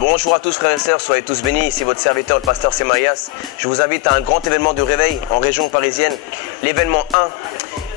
Bonjour à tous frères et sœurs, soyez tous bénis, ici votre serviteur le pasteur Semayas. Je vous invite à un grand événement de réveil en région parisienne, l'événement 1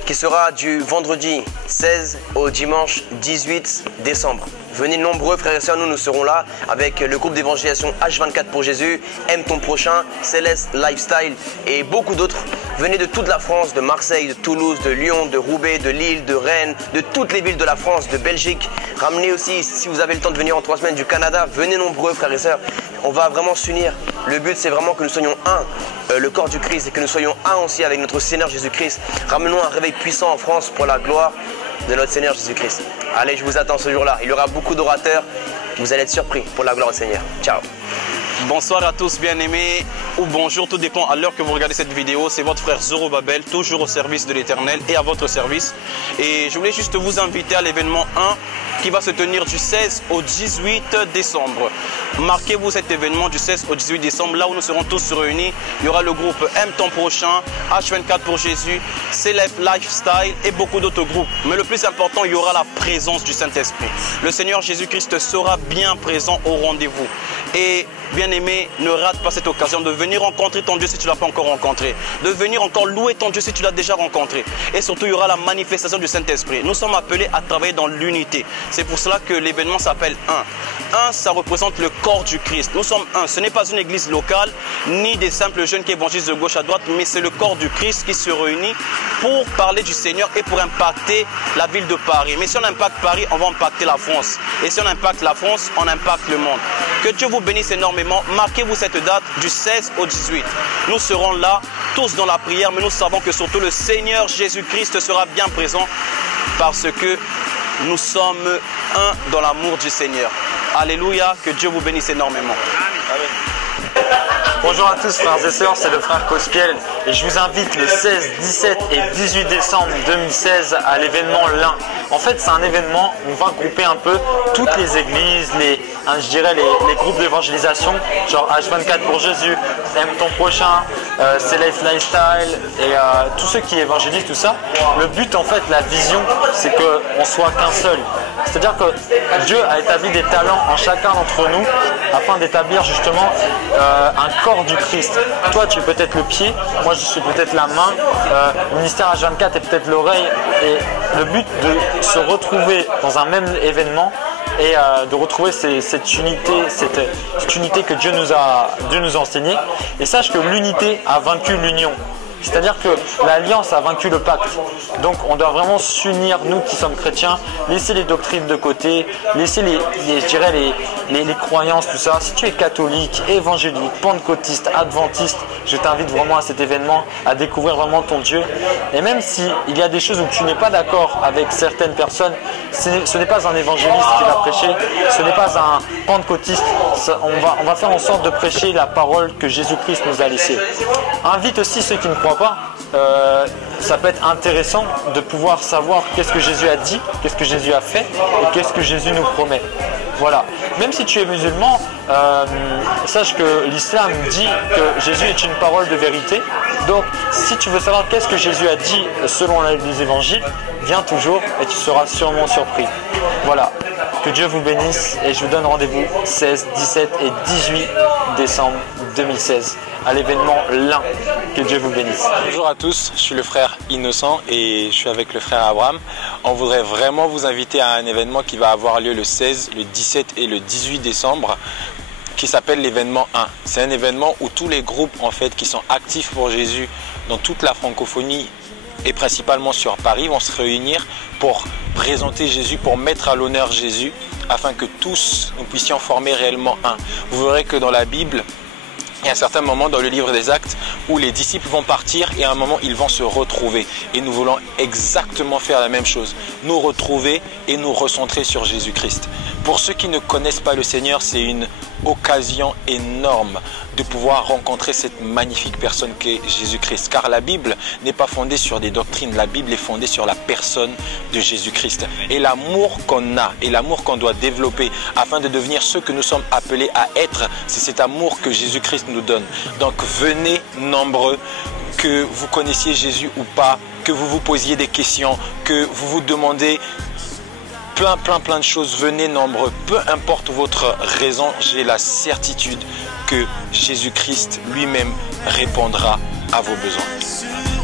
qui sera du vendredi 16 au dimanche 18 décembre. Venez nombreux frères et sœurs, nous serons là avec le groupe d'évangélisation H24 pour Jésus, Aime ton prochain, Céleste Lifestyle et beaucoup d'autres. Venez de toute la France, de Marseille, de Toulouse, de Lyon, de Roubaix, de Lille, de Rennes, de toutes les villes de la France, de Belgique. Ramenez aussi, si vous avez le temps de venir en 3 semaines, du Canada. Venez nombreux frères et sœurs. On va vraiment s'unir. Le but c'est vraiment que nous soyons un, le corps du Christ, et que nous soyons un aussi avec notre Seigneur Jésus-Christ. Ramenons un réveil puissant en France pour la gloire de notre Seigneur Jésus-Christ. Allez, je vous attends ce jour-là. Il y aura beaucoup d'orateurs. Vous allez être surpris pour la gloire du Seigneur. Ciao. Bonsoir à tous bien-aimés, ou bonjour, tout dépend à l'heure que vous regardez cette vidéo. C'est votre frère Zorobabel, toujours au service de l'Éternel et à votre service. Et je voulais juste vous inviter à l'événement 1 qui va se tenir du 16 au 18 décembre. Marquez-vous cet événement du 16 au 18 décembre, là où nous serons tous réunis. Il y aura le groupe Aime ton prochain, H24 pour Jésus, Céleste Lifestyle et beaucoup d'autres groupes. Mais le plus important, il y aura la présence du Saint-Esprit. Le Seigneur Jésus-Christ sera bien présent au rendez-vous. Et bien-aimé, ne rate pas cette occasion de venir rencontrer ton Dieu si tu ne l'as pas encore rencontré, de venir encore louer ton Dieu si tu l'as déjà rencontré. Et surtout, il y aura la manifestation du Saint-Esprit. Nous sommes appelés à travailler dans l'unité. C'est pour cela que l'événement s'appelle 1. 1, ça représente le corps du Christ. Nous sommes un. Ce n'est pas une église locale, ni des simples jeunes qui évangélisent de gauche à droite, mais c'est le corps du Christ qui se réunit pour parler du Seigneur et pour impacter la ville de Paris. Mais si on impacte Paris, on va impacter la France. Et si on impacte la France, on impacte le monde. Que Dieu vous bénisse énormément. Marquez-vous cette date du 16 au 18. Nous serons là, tous dans la prière, mais nous savons que surtout le Seigneur Jésus-Christ sera bien présent parce que nous sommes un dans l'amour du Seigneur. Alléluia, que Dieu vous bénisse énormément. Amen. Bonjour à tous frères et sœurs, c'est le frère Cospiel et je vous invite le 16, 17 et 18 décembre 2016 à l'événement l'Ain. En fait, c'est un événement où on va grouper un peu toutes les églises, je dirais les groupes d'évangélisation, genre H24 pour Jésus, Aime ton prochain, Céleste Lifestyle et tous ceux qui évangélisent, tout ça. Le but, en fait, la vision, c'est qu'on soit qu'un seul. C'est-à-dire que Dieu a établi des talents en chacun d'entre nous afin d'établir justement un corps du Christ. Toi, tu es peut-être le pied, moi je suis peut-être la main, le ministère H24 est peut-être l'oreille. Et le but de se retrouver dans un même événement et de retrouver cette unité que Dieu nous a enseignée. Et sache que l'unité a vaincu l'union. C'est-à-dire que l'alliance a vaincu le pacte. Donc on doit vraiment s'unir, nous qui sommes chrétiens, laisser les doctrines de côté, laisser les croyances, tout ça. Si tu es catholique, évangélique, pentecôtiste, adventiste, je t'invite vraiment à cet événement, à découvrir vraiment ton Dieu. Et même s'il y a des choses où tu n'es pas d'accord avec certaines personnes, ce n'est pas un évangéliste qui va prêcher, ce n'est pas un pentecôtiste. On va faire en sorte de prêcher la parole que Jésus-Christ nous a laissée. Invite aussi ceux qui ne croient pas, ça peut être intéressant de pouvoir savoir qu'est-ce que Jésus a dit, qu'est-ce que Jésus a fait et qu'est-ce que Jésus nous promet. Voilà. Même si tu es musulman, sache que l'islam dit que Jésus est une parole de vérité. Donc, si tu veux savoir qu'est-ce que Jésus a dit selon les évangiles, viens toujours et tu seras sûrement surpris. Voilà. Que Dieu vous bénisse et je vous donne rendez-vous 16, 17 et 18 décembre 2016 à l'événement l'Ain. Que Dieu vous bénisse. Bonjour à tous, je suis le frère Innocent et je suis avec le frère Abraham. On voudrait vraiment vous inviter à un événement qui va avoir lieu le 16, le 17 et le 18 décembre qui s'appelle l'événement 1. C'est un événement où tous les groupes en fait qui sont actifs pour Jésus dans toute la francophonie et principalement sur Paris vont se réunir pour présenter Jésus, pour mettre à l'honneur Jésus afin que tous nous puissions former réellement un. Vous verrez que dans la Bible, il y a un certain moment dans le livre des Actes où les disciples vont partir et à un moment ils vont se retrouver. Et nous voulons exactement faire la même chose. Nous retrouver et nous recentrer sur Jésus-Christ. Pour ceux qui ne connaissent pas le Seigneur, c'est une occasion énorme de pouvoir rencontrer cette magnifique personne qu'est Jésus-Christ. Car la Bible n'est pas fondée sur des doctrines. La Bible est fondée sur la personne de Jésus-Christ. Et l'amour qu'on a et l'amour qu'on doit développer afin de devenir ceux que nous sommes appelés à être, c'est cet amour que Jésus-Christ nous donne. Donc venez nombreux, que vous connaissiez Jésus ou pas, que vous vous posiez des questions, que vous vous demandez plein de choses. Venez nombreux, peu importe votre raison, j'ai la certitude que Jésus-Christ lui-même répondra à vos besoins.